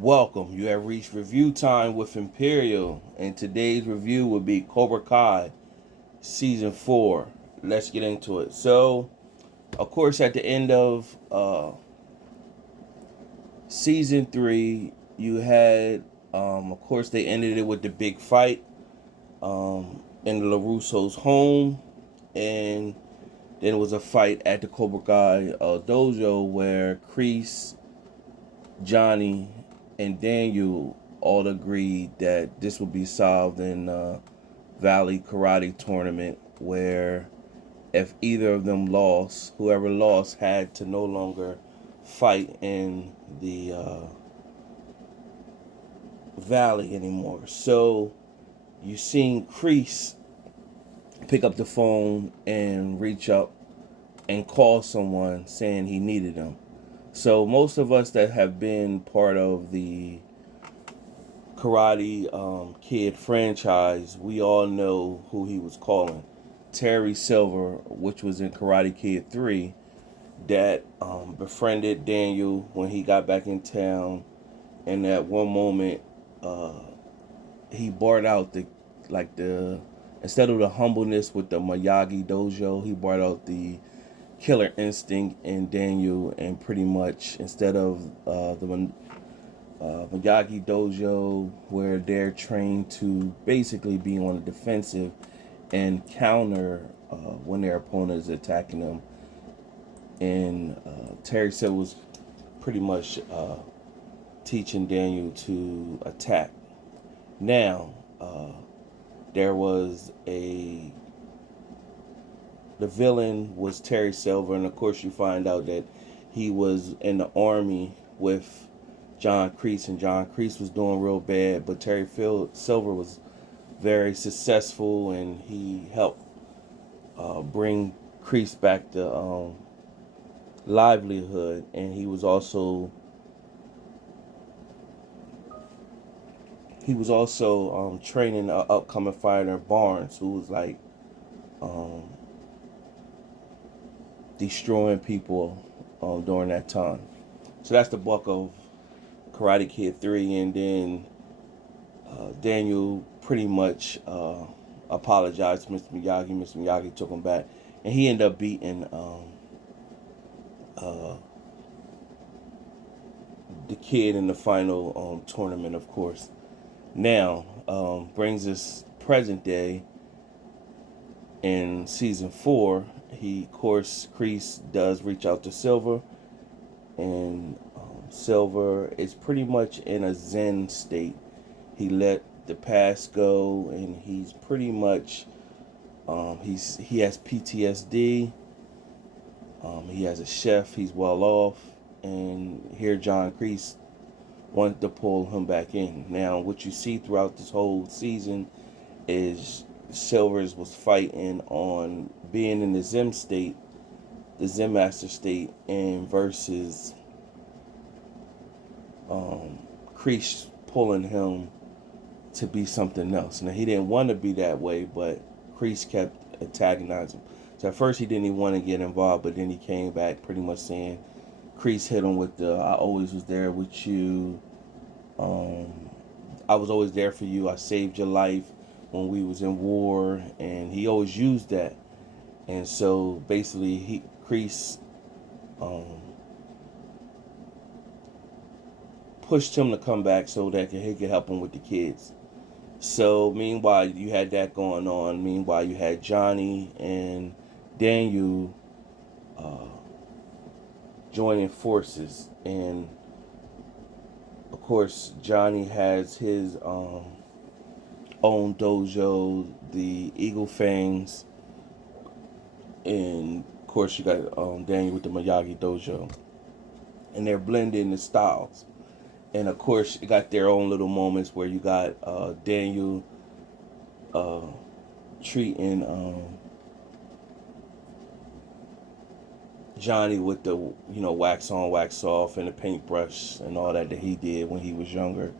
Welcome. You have reached review time with Imperial, and today's review will be Cobra Kai Season 4. Let's get into it. So, of course, at the end of Season 3, you had, of course, they ended it with the big fight in LaRusso's home, and then it was a fight at the Cobra Kai dojo where Kreese, Johnny, and Daniel all agreed that this would be solved in Valley Karate Tournament, where if either of them lost, whoever lost had to no longer fight in the Valley anymore. So you seen Kreese pick up the phone and reach up and call someone saying he needed them. So most of us that have been part of the Karate Kid franchise, we all know who he was calling. Terry Silver, which was in Karate Kid 3, that befriended Daniel when he got back in town. And at one moment, he brought out the instead of the humbleness with the Miyagi dojo, he brought out the killer instinct in Daniel, and pretty much instead of the Miyagi Dojo, where they're trained to basically be on the defensive and counter when their opponent is attacking them. And Terry said was pretty much teaching Daniel to attack. Now, there was the villain was Terry Silver, and of course you find out that he was in the army with John Kreese, and John Kreese was doing real bad, but Silver was very successful, and he helped bring Kreese back to livelihood, and he was also training an upcoming fighter, Barnes, who was like um, destroying people during that time. So that's the bulk of Karate Kid 3, and then Daniel pretty much apologized to Mr. Miyagi. Mr. Miyagi took him back, and he ended up beating uh, the kid in the final tournament, of course. Now, brings us present day in season 4. Of course, Kreese does reach out to Silver, and Silver is pretty much in a Zen state. He let the past go, and he's pretty much he has PTSD. He has a chef. He's well off, and here John Kreese wanted to pull him back in. Now, what you see throughout this whole season is Silvers was fighting on being in the Zen state, the Zen master state, and versus Kreese pulling him to be something else. Now, he didn't want to be that way, but Kreese kept antagonizing him. So at first he didn't even want to get involved, but then he came back pretty much saying, Kreese hit him with the "I always was there with you. Um, I was always there for you. I saved your life when we was in war," and he always used that. And so basically, Kreese um, pushed him to come back so that he could help him with the kids. So meanwhile, you had that going on. Meanwhile, you had Johnny and Daniel uh, joining forces, and of course, Johnny has his own dojo, the Eagle Fangs, and of course, you got Daniel with the Miyagi dojo, and they're blending the styles. And of course, you got their own little moments where you got Daniel uh, treating Johnny with the wax on, wax off, and the paintbrush and all that he did when he was younger.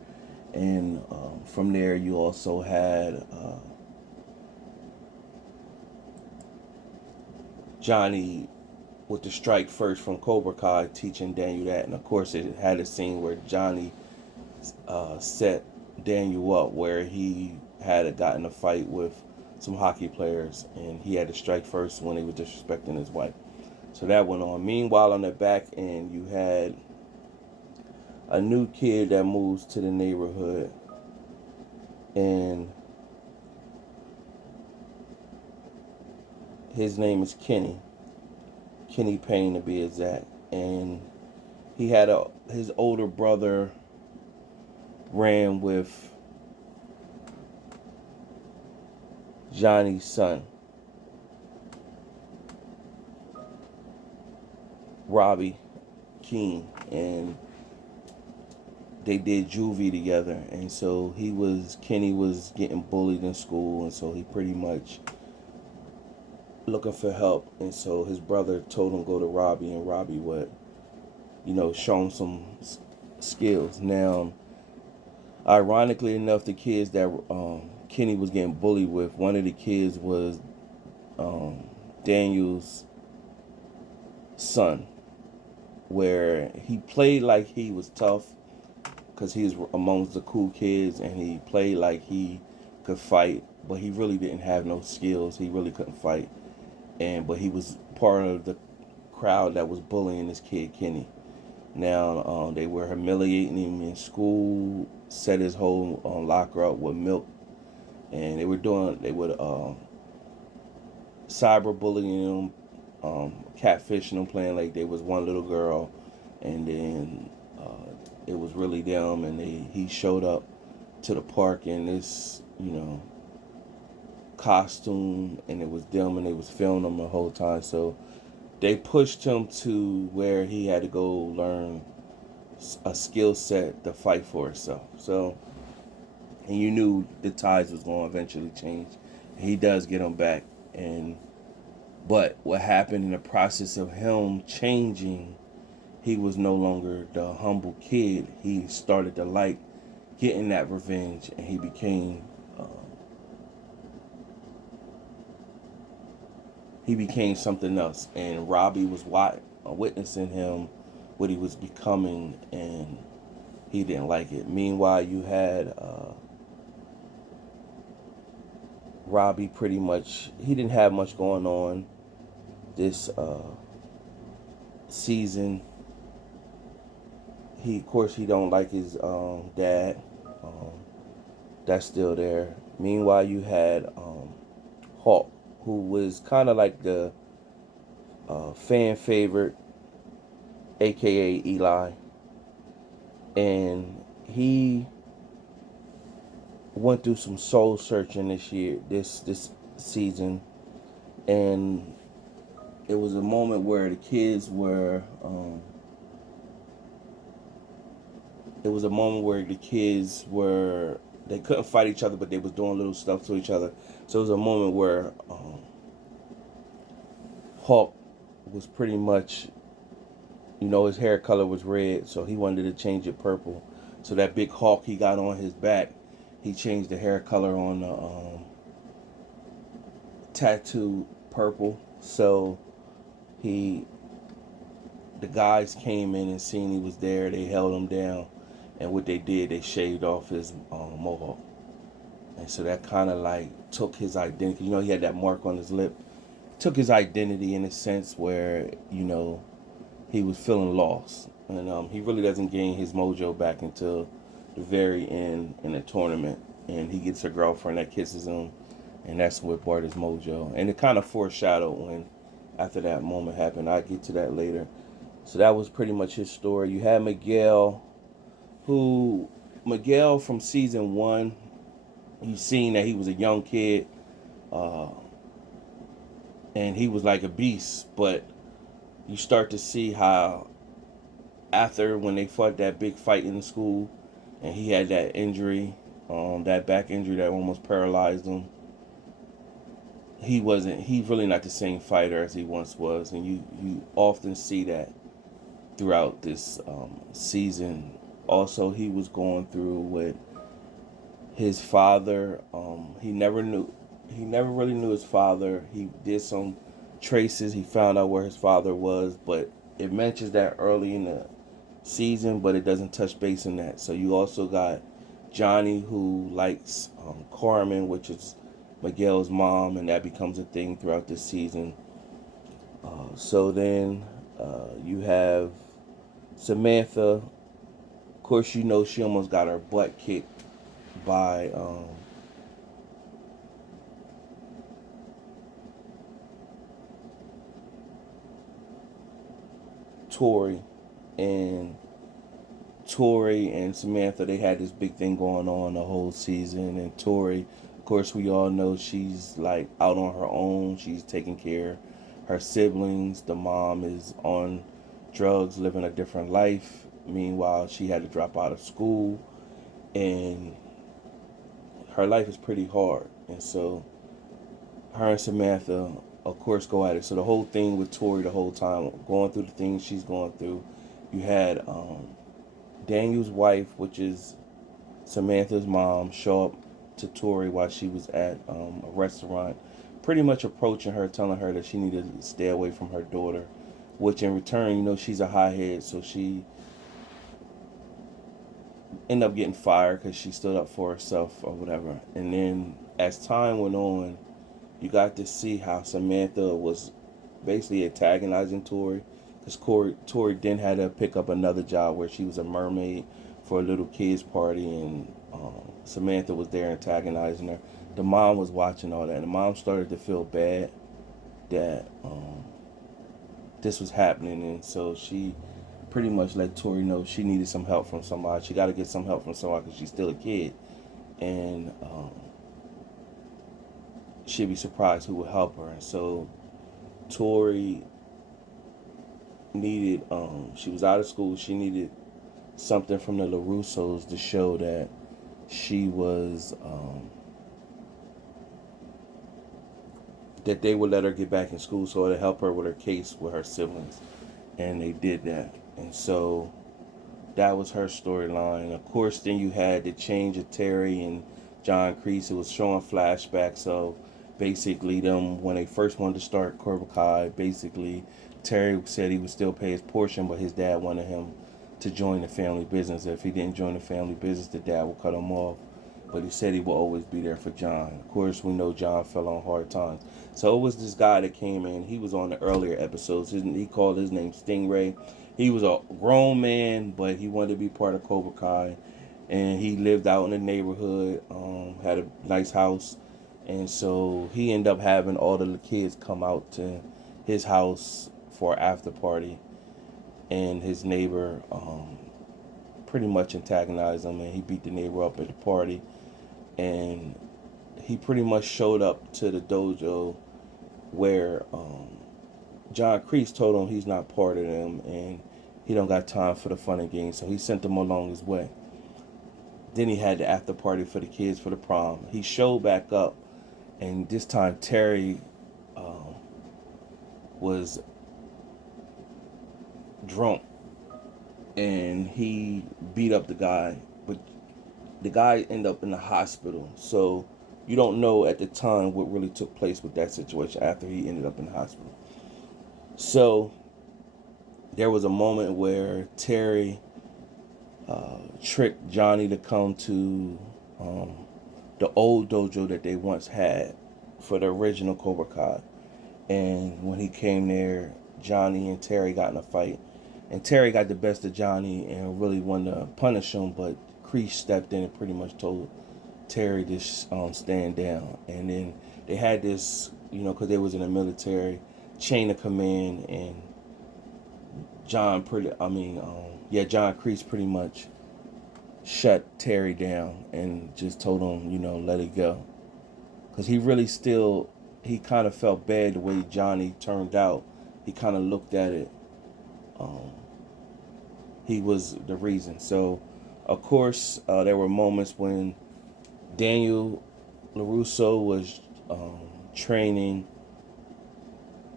And from there, you also had Johnny with the strike first from Cobra Kai teaching Daniel that. And of course, it had a scene where Johnny set Daniel up where he had gotten a fight with some hockey players, and he had to strike first when he was disrespecting his wife. So that went on. Meanwhile, on the back end, you had a new kid that moves to the neighborhood, and his name is Kenny Payne to be exact. And he had his older brother ran with Johnny's son, Robbie Keene, and they did juvie together. And so Kenny was getting bullied in school, and so he pretty much looking for help. And so his brother told him go to Robbie, and Robbie would, show him some skills. Now, ironically enough, the kids that Kenny was getting bullied with, one of the kids was Daniel's son, where he played like he was tough because he was amongst the cool kids, and he played like he could fight, but he really didn't have no skills. He really couldn't fight, but he was part of the crowd that was bullying this kid Kenny. Now they were humiliating him in school, set his whole locker up with milk, and they would cyberbullying him, catfishing him, playing like they was one little girl, and then it was really them. And he showed up to the park in this costume, and it was them, and they was filming him the whole time. So they pushed him to where he had to go learn a skill set to fight for himself. So, and you knew the tides was going to eventually change. He does get him back, but what happened in the process of him changing, he was no longer the humble kid. He started to like getting that revenge, and he became something else. And Robbie was witnessing him, what he was becoming, and he didn't like it. Meanwhile, you had Robbie pretty much, he didn't have much going on this season. Of course, he don't like his dad. That's still there. Meanwhile, you had Hawk, who was kind of like the fan favorite, aka Eli, and he went through some soul searching this season, and it was a moment where the kids were. They couldn't fight each other, but they was doing little stuff to each other. So it was a moment where Hawk was pretty much, his hair color was red, so he wanted to change it purple. So that big hawk he got on his back, he changed the hair color on the tattoo purple. So the guys came in and seen he was there. They held him down, and what they did, they shaved off his mohawk. And so that kind of like took his identity. He had that mark on his lip. Took his identity in a sense where, he was feeling lost. And he really doesn't gain his mojo back until the very end in the tournament. And he gets a girlfriend that kisses him. And that's what brought his mojo. And it kind of foreshadowed when, after that moment happened. I'll get to that later. So that was pretty much his story. You had Miguel from season 1, you seen that he was a young kid. And he was like a beast, but you start to see how after when they fought that big fight in the school, and he had that injury, that back injury that almost paralyzed him, he's really not the same fighter as he once was. And you often see that throughout this season. Also, he was going through with his father. He never really knew his father. He did some traces. He found out where his father was, but it mentions that early in the season, but it doesn't touch base in that. So you also got Johnny, who likes Carmen, which is Miguel's mom, and that becomes a thing throughout this season. So then you have Samantha. Of course, you know she almost got her butt kicked by Tori, and Tori and Samantha, they had this big thing going on the whole season. And Tori, of course, we all know she's like out on her own. She's taking care of her siblings. The mom is on drugs, living a different life. Meanwhile, she had to drop out of school, and her life is pretty hard. And so her and Samantha, of course, go at it. So the whole thing with Tori, the whole time going through the things she's going through, you had Daniel's wife, which is Samantha's mom, show up to Tori while she was at a restaurant, pretty much approaching her, telling her that she needed to stay away from her daughter, which in return, you know, she's a hothead, so she ended up getting fired because she stood up for herself or whatever. And then as time went on, you got to see how Samantha was basically antagonizing Tori, because Tori then had to pick up another job where she was a mermaid for a little kids party, and Samantha was there antagonizing her. The mom was watching all that, and the mom started to feel bad that this was happening, and so she pretty much let Tori know she needed some help from somebody. She got to get some help from somebody because she's still a kid, and she'd be surprised who would help her. And so Tori needed, she was out of school, she needed something from the LaRussos to show that she was, that they would let her get back in school, so to help her with her case with her siblings. And they did that. And so that was her storyline. Of course, then you had the change of Terry and John Kreese. It was showing flashbacks of basically them when they first wanted to start Cobra Kai. Basically, Terry said he would still pay his portion, but his dad wanted him to join the family business. If he didn't join the family business, the dad would cut him off. But he said he will always be there for John. Of course, we know John fell on hard times. So it was this guy that came in. He was on the earlier episodes. He called his name Stingray. He was a grown man, but he wanted to be part of Cobra Kai. And he lived out in the neighborhood, had a nice house. And so he ended up having all the kids come out to his house for an after party. And his neighbor pretty much antagonized him, and he beat the neighbor up at the party. And he pretty much showed up to the dojo where John Kreese told him he's not part of them and he don't got time for the fun and games, so he sent them along his way. Then he had the after party for the kids for the prom. He showed back up, and this time Terry was drunk, and he beat up the guy, but the guy ended up in the hospital. So you don't know at the time what really took place with that situation after he ended up in the hospital. So there was a moment where Terry tricked Johnny to come to the old dojo that they once had for the original Cobra Kai. And when he came there, Johnny and Terry got in a fight. And Terry got the best of Johnny and really wanted to punish him, but Kreese stepped in and pretty much told Terry to stand down. And then they had this, because they was in the military, chain of command, and John Kreese pretty much shut Terry down and just told him, let it go. Because he kind of felt bad the way Johnny turned out. He kind of looked at it. He was the reason. So, of course, there were moments when Daniel LaRusso was training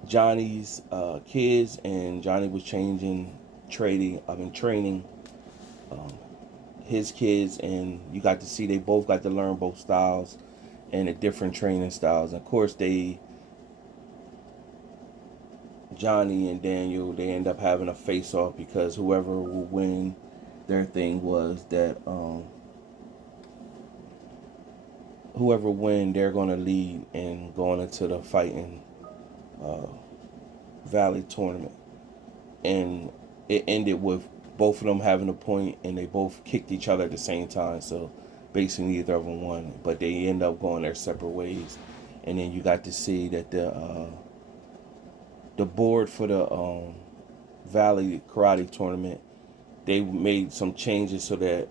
Johnny's kids, and Johnny was training his kids, and you got to see they both got to learn both styles and the different training styles. And of course, Johnny and Daniel, they end up having a face-off because whoever will win, their thing was that whoever win, they're going to lead and going into the fighting uh, Valley tournament. And it ended with both of them having a point, and they both kicked each other at the same time. So basically, neither of them won, but they end up going their separate ways. And then you got to see that the board for the Valley Karate tournament, they made some changes so that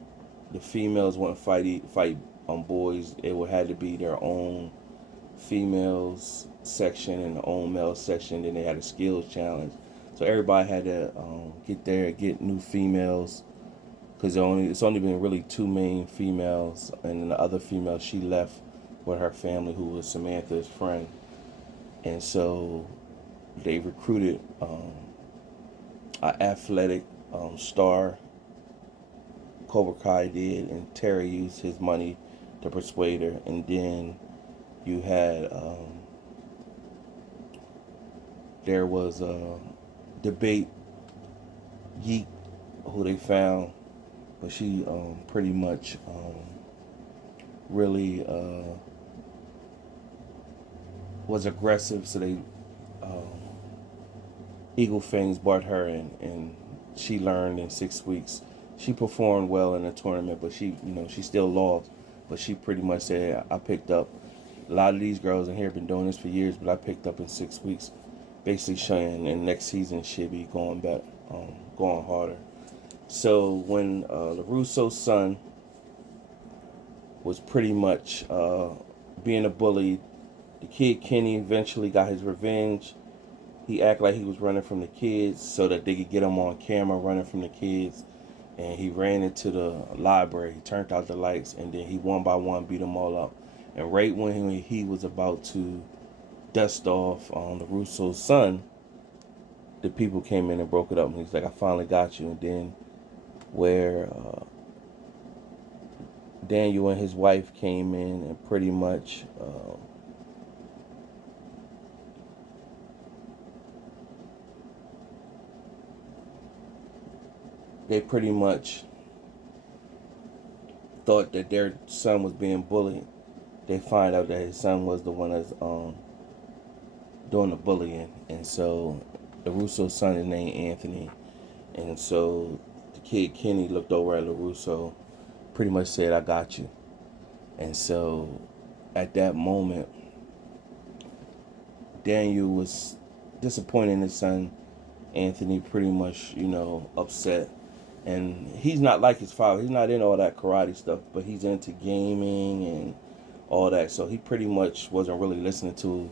the females wouldn't fight on boys. It would have to be their own females section and their own male section. Then they had a skills challenge. So everybody had to get there, get new females, because it's only been really two main females, and then the other female, she left with her family, who was Samantha's friend. And so they recruited an athletic star, Cobra Kai did, and Terry used his money to persuade her. And then you had there was a debate Yeet, who they found, but she pretty much really was aggressive, so they Eagle Fangs brought her in, and she learned in 6 weeks. She performed well in the tournament, but she still lost. But she pretty much said, I picked up, a lot of these girls in here have been doing this for years, but I picked up in 6 weeks. Basically showing, and next season she'll be going back, going harder. So when LaRusso's son was pretty much being a bully, the kid Kenny eventually got his revenge. He acted like he was running from the kids so that they could get him on camera running from the kids. And he ran into the library. He turned out the lights, and then he one by one beat them all up. And right when he was about to dust off on the Russo's son, the people came in and broke it up. And he's like, I finally got you. And then where Daniel and his wife came in and pretty much they pretty much thought that their son was being bullied. They find out that his son was the one that's doing the bullying. And so the Russo's son is named Anthony. And so the kid Kenny looked over at LaRusso, pretty much said, I got you. And so at that moment, Daniel was disappointed in his son. Anthony pretty much, upset. And he's not like his father. He's not into all that karate stuff, but he's into gaming and all that. So he pretty much wasn't really listening to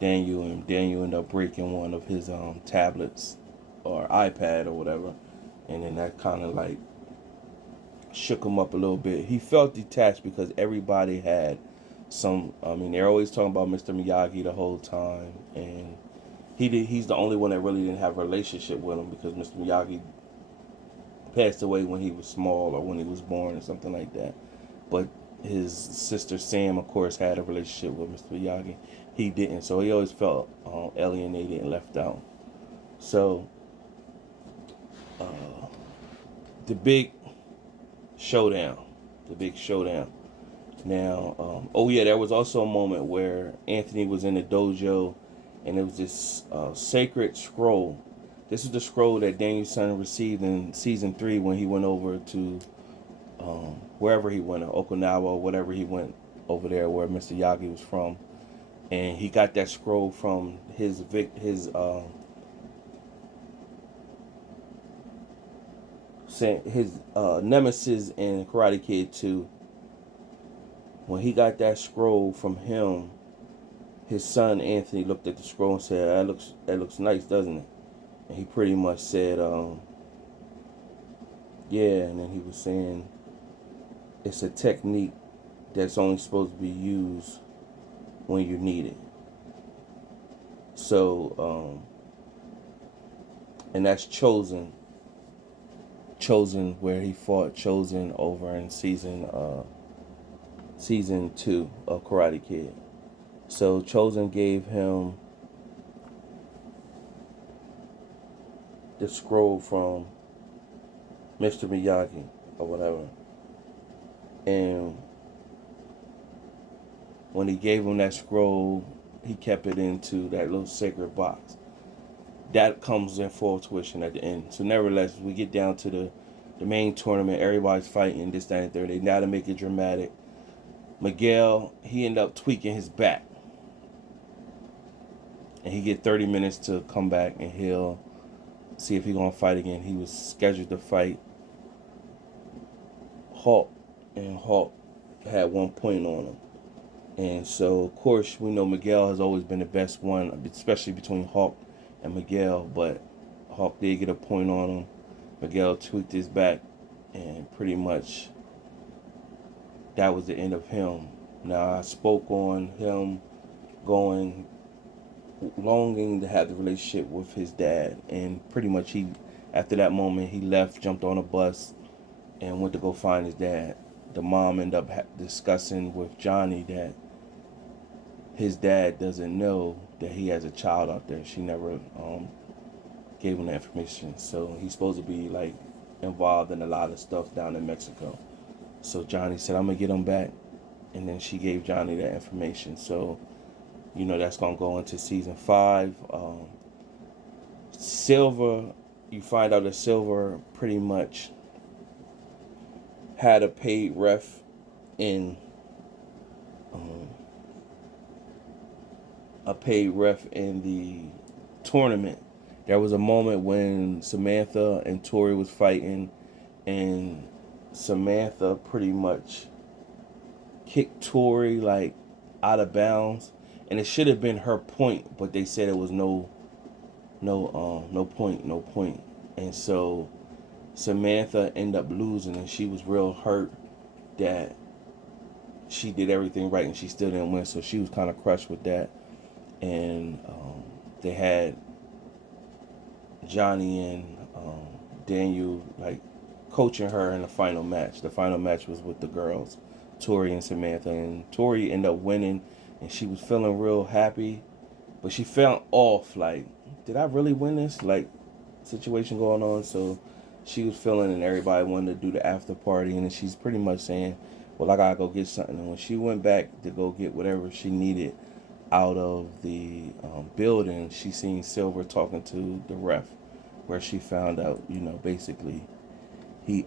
Daniel, and Daniel ended up breaking one of his tablets or iPad or whatever. And then that kind of like shook him up a little bit. He felt detached because everybody had they're always talking about Mr. Miyagi the whole time, and he's the only one that really didn't have a relationship with him, because Mr. Miyagi passed away when he was small or when he was born or something like that. But his sister Sam, of course, had a relationship with Mr. Miyagi. He didn't, so he always felt alienated and left out. So the big showdown. Now, there was also a moment where Anthony was in the dojo, and there was this sacred scroll. This is the scroll that Daniel's son received in season 3 when he went over to wherever he went, Okinawa or whatever he went over there where Mr. Miyagi was from. And he got that scroll from his nemesis in Karate Kid 2. When he got that scroll from him, his son Anthony looked at the scroll and said, that looks nice, doesn't it? And he pretty much said, yeah. And then he was saying, it's a technique that's only supposed to be used when you need it. So, and that's Chosen where he fought Chosen over in season 2 of Karate Kid. So Chosen gave him the scroll from Mr. Miyagi or whatever. And when he gave him that scroll, he kept it into that little sacred box. That comes in full tuition at the end. So nevertheless, we get down to the main tournament. Everybody's fighting, this, that, and third. They now to make it dramatic. Miguel, he ended up tweaking his back. And he get 30 minutes to come back and he'll see if he's going to fight again. He was scheduled to fight Hulk. And Hulk had 1 point on him. And so, of course, we know Miguel has always been the best one, especially between Hulk and Miguel. But Hulk did get a point on him. Miguel tweaked his back. And pretty much that was the end of him. Now, I spoke on him longing to have the relationship with his dad. And pretty much after that moment, he left, jumped on a bus, and went to go find his dad. The mom ended up discussing with Johnny that his dad doesn't know that he has a child out there. She never gave him the information. So he's supposed to be like involved in a lot of stuff down in Mexico. So Johnny said, I'm going to get him back. And then she gave Johnny that information. So, that's going to go into season 5. Silver, you find out that Silver pretty much had a paid ref in the tournament. There was a moment when Samantha and Tori was fighting, and Samantha pretty much kicked Tori like out of bounds, and it should have been her point, but they said it was no point, and so Samantha ended up losing, and she was real hurt that she did everything right and she still didn't win, so she was kind of crushed with that. And they had Johnny and Daniel like coaching her in the final match. The final match was with the girls, Tori and Samantha, and Tori ended up winning, and she was feeling real happy, but she felt off, like, did I really win this, like, situation going on. So she was feeling, and everybody wanted to do the after party, and then she's pretty much saying, well, I gotta go get something. And when she went back to go get whatever she needed out of the building, she seen Silver talking to the ref, where she found out, basically he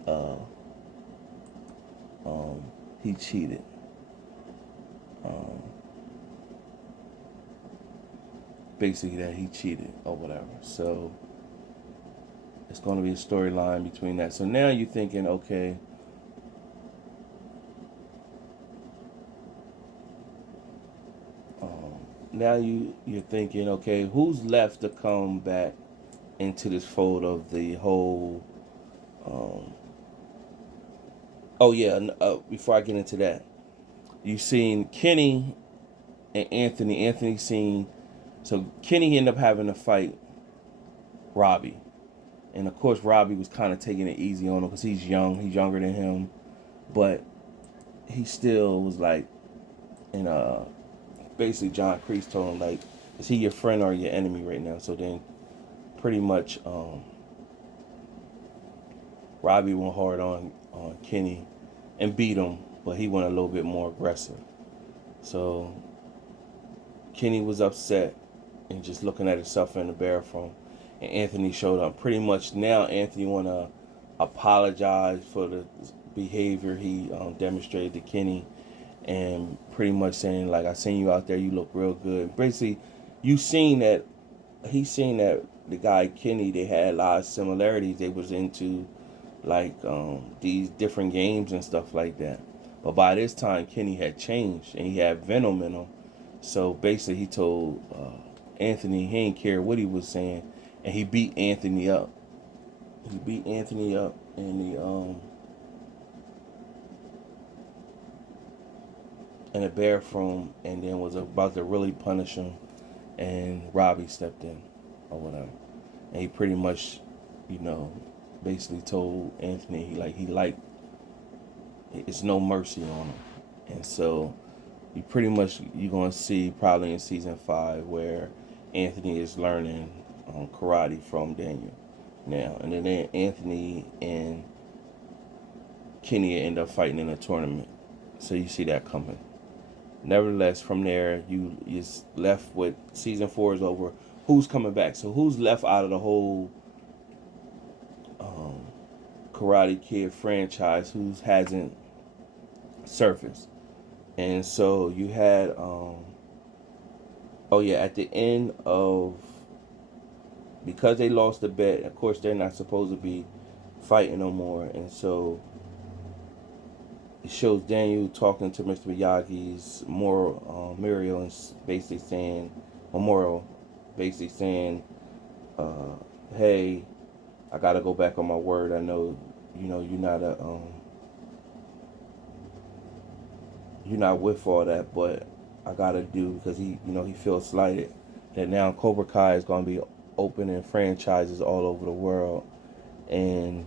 cheated. Basically that he cheated or whatever. So it's going to be a storyline between that. So now you're thinking, okay, now you're thinking, okay, who's left to come back into this fold of the whole before I get into that, you've seen Kenny and Anthony so Kenny ended up having to fight Robbie, and of course Robbie was kind of taking it easy on him because he's younger than him, but he still was like, basically John Kreese told him, like, is he your friend or your enemy right now? So then pretty much Robbie went hard on Kenny and beat him, but he went a little bit more aggressive. So Kenny was upset and just looking at himself in the bathroom, and Anthony showed up. Pretty much now Anthony want to apologize for the behavior he demonstrated to Kenny, and pretty much saying, like, I seen you out there, you look real good. Basically, he's seen that the guy Kenny, they had a lot of similarities. They was into like these different games and stuff like that. But by this time, Kenny had changed and he had venom in him. So basically, he told Anthony he didn't care what he was saying, and he beat Anthony up. He beat Anthony up in the bathroom, and then was about to really punish him, and Robbie stepped in or whatever, and he pretty much, basically told Anthony it's no mercy on him. And so you're gonna see probably in season 5 where Anthony is learning karate from Daniel, now, and then Anthony and Kenny end up fighting in a tournament. So you see that coming. Nevertheless, from there, you're left with season 4 is over. Who's coming back? So who's left out of the whole Karate Kid franchise? Who hasn't surfaced? And so you had, at the end of, because they lost the bet, of course they're not supposed to be fighting no more, and so it shows Daniel talking to Mr. Miyagi's Muriel, and basically saying, hey, I gotta go back on my word. I know, you're not with all that, but I gotta do, because he feels slighted that now Cobra Kai is gonna be opening franchises all over the world, and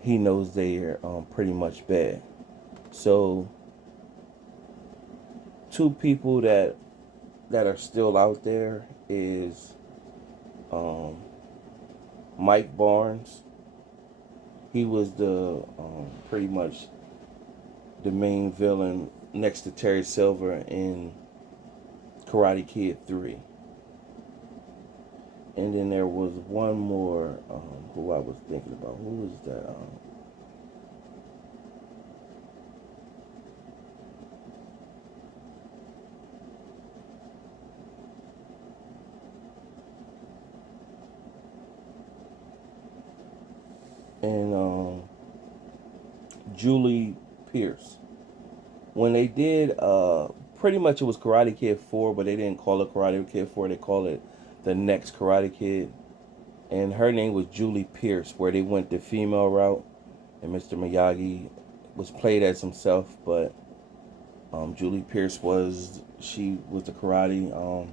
he knows they're pretty much bad. So, two people that are still out there is Mike Barnes. He was the pretty much the main villain next to Terry Silver in Karate Kid 3. And then there was one more who I was thinking about. Who was that? And Julie Pierce. When they did, pretty much it was Karate Kid 4, but they didn't call it Karate Kid 4. They called it The Next Karate Kid. And her name was Julie Pierce, where they went the female route. And Mr. Miyagi was played as himself, but Julie Pierce was the karate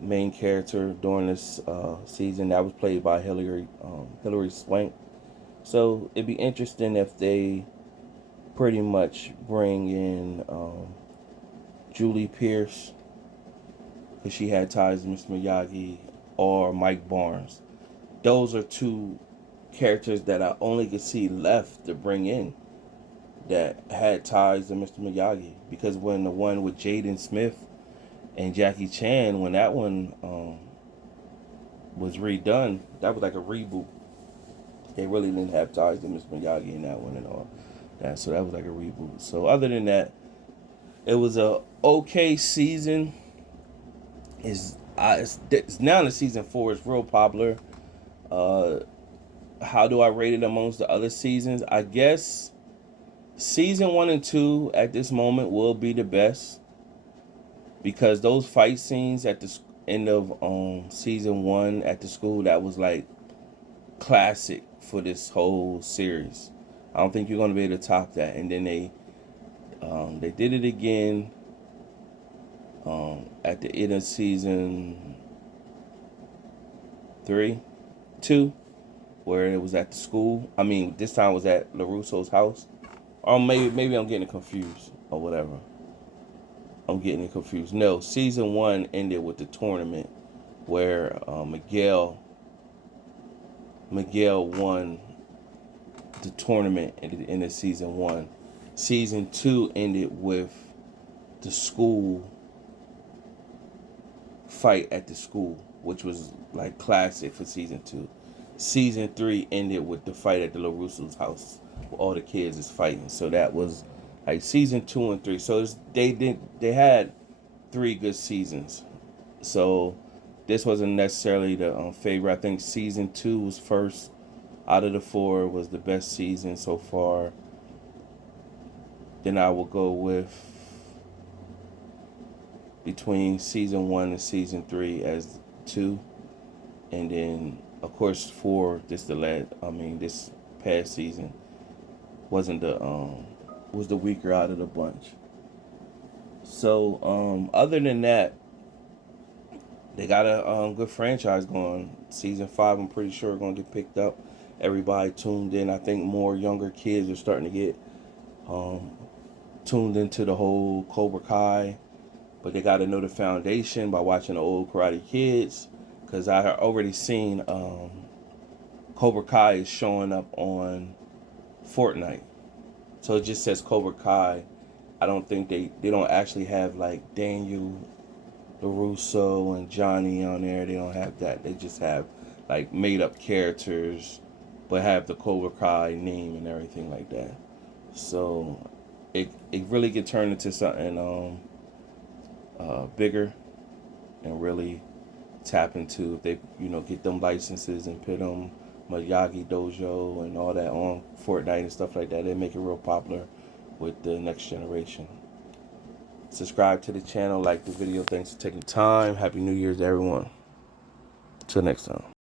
main character during this season. That was played by Hilary Swank. So it'd be interesting if they pretty much bring in Julie Pierce, because she had ties to Mr. Miyagi, or Mike Barnes. Those are two characters that I only could see left to bring in that had ties to Mr. Miyagi. Because when the one with Jaden Smith and Jackie Chan, when that one was redone, that was like a reboot. They really didn't have ties to Mr. Miyagi in that one and all that. So that was like a reboot. So other than that, it was a okay season. It's now in the season 4. It's real popular. How do I rate it amongst the other seasons? I guess season 1 and 2 at this moment will be the best, because those fight scenes at the end of season 1 at the school, that was like classic for this whole series. I don't think you're going to be able to top that. And then they did it again at the end of season 2, where it was at the school. I mean, this time it was at LaRusso's house. Or maybe I'm getting confused or whatever. I'm getting it confused. No, season 1 ended with the tournament where Miguel won the tournament at the end of season 1. Season 2 ended with the school fight at the school, which was like classic for season 2. Season 3 ended with the fight at the LaRusso's house, where all the kids is fighting. So that was like season 2 and 3. So they had 3 good seasons. So this wasn't necessarily the favorite. I think season 2 was first out of the 4, was the best season so far. Then I will go with between season 1 and season 3 as 2, and then of course 4. This past season wasn't was the weaker out of the bunch. So other than that, they got a good franchise going. Season 5, I'm pretty sure, going to get picked up. Everybody tuned in. I think more younger kids are starting to get tuned into the whole Cobra Kai but they got to know the foundation by watching the old Karate Kids. Because I had already seen Cobra Kai is showing up on Fortnite. So it just says Cobra Kai. I don't think they don't actually have like Daniel LaRusso and Johnny on there. They don't have that. They just have like made up characters, but have the Cobra Kai name and everything like that. So it really could turn into something bigger, and really tap into, if they get them licenses and put them Miyagi Dojo and all that on Fortnite and stuff like that. They make it real popular with the next generation. Subscribe to the channel, like the video. Thanks for taking time. Happy New Year's to everyone. Till next time.